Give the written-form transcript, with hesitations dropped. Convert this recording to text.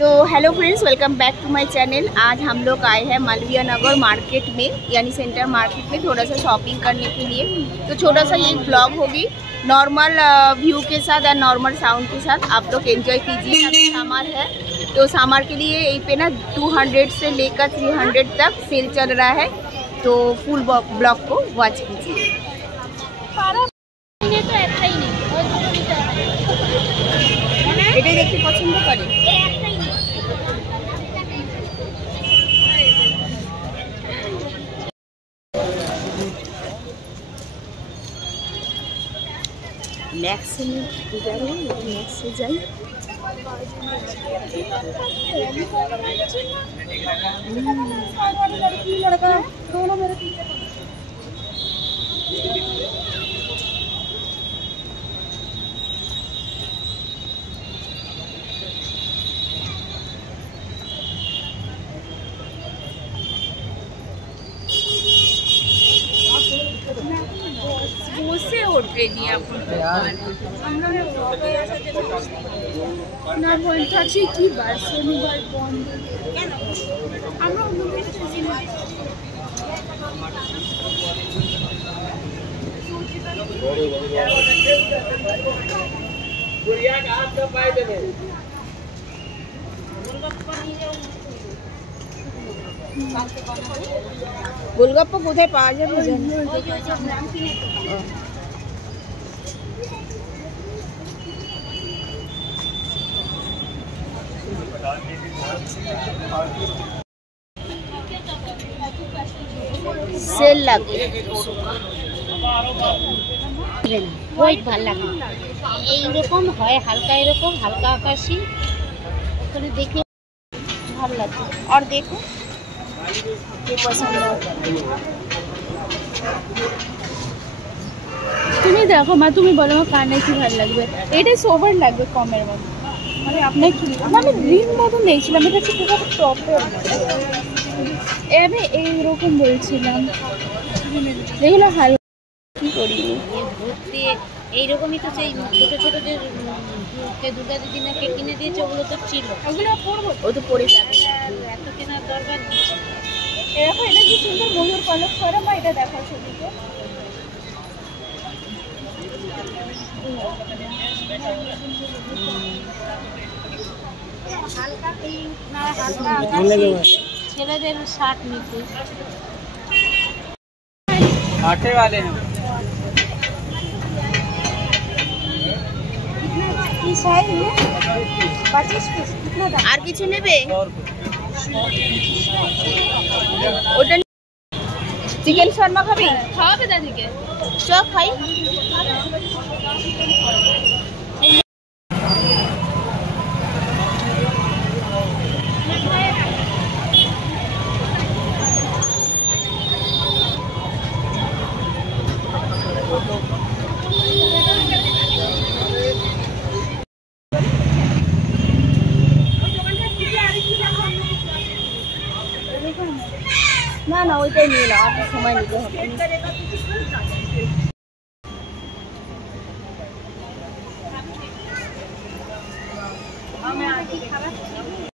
तो hello friends, welcome back to my channel. आज हम लोग आए हैं मालवीय नगर मार्केट में, यानी सेंटर मार्केट में थोड़ा सा शॉपिंग करने के लिए। तो छोटा सा ये ब्लॉग होगी, नॉर्मल व्यू के साथ और नॉर्मल साउंड के साथ आप लोग एंजॉय कीजिए। अभी सामान है तो सामान के लिए यहीं पे ना 200 से लेकर 300 तक सेल चल रहा है, तो फुल ब्लॉग को वॉच कीजिए। এটাই দেখতে পছন্দ করে। नेक्स्ट से जाई लड़का दोनों मेरे पीछे। বসে ওঠে নি এখন আমরা না বলতে কি বার শনিবার বন্ধ আমরা অন্য কিছু गोलगप्पा কোথায় পাওয়া যাবে সেল লাগে ওয়াইট ভালো লাগে এইরকম হয় হালকা এরকম হালকা আকাশি ওখানে দেখে ভালো লাগে। और देखो ये पसंद है তুমি দেখো মা, তুমি বলো কানে কি ভালো লাগবে। এটা সোবার লাগবে কমের মধ্যে, মানে আপনার কি আমি গ্রিন মতন দেখছিলাম, এটা হচ্ছে পুরো টপের এবে এইরকম বলছিলাম। এগুলো হাল কি করি ঘুরতে এইরকমই তো সেই ছোট ছোট যে দুর্গা দিদি না কিনে দিয়েছে ওগুলো তো ছিল, ওগুলো পরবো ও তো পরে যাবে, এত কেনার দরকার নেই। এরকম এটা কি সুন্দর ময়ূর পালক করা, মা এটা দেখা ছবিতে হালকা পিঙ্ক না হালকা আকাশি ছেলেদের শার্ট নিতে आटे वाले हैं। আর কিছু নেবে? ওটা চিকেন শর্মা খাবি? খাওয়াবে দাদিকে, চ খাই। না না ওইটাই নিয়ে নাও, আপনার সময় নিতে হবে।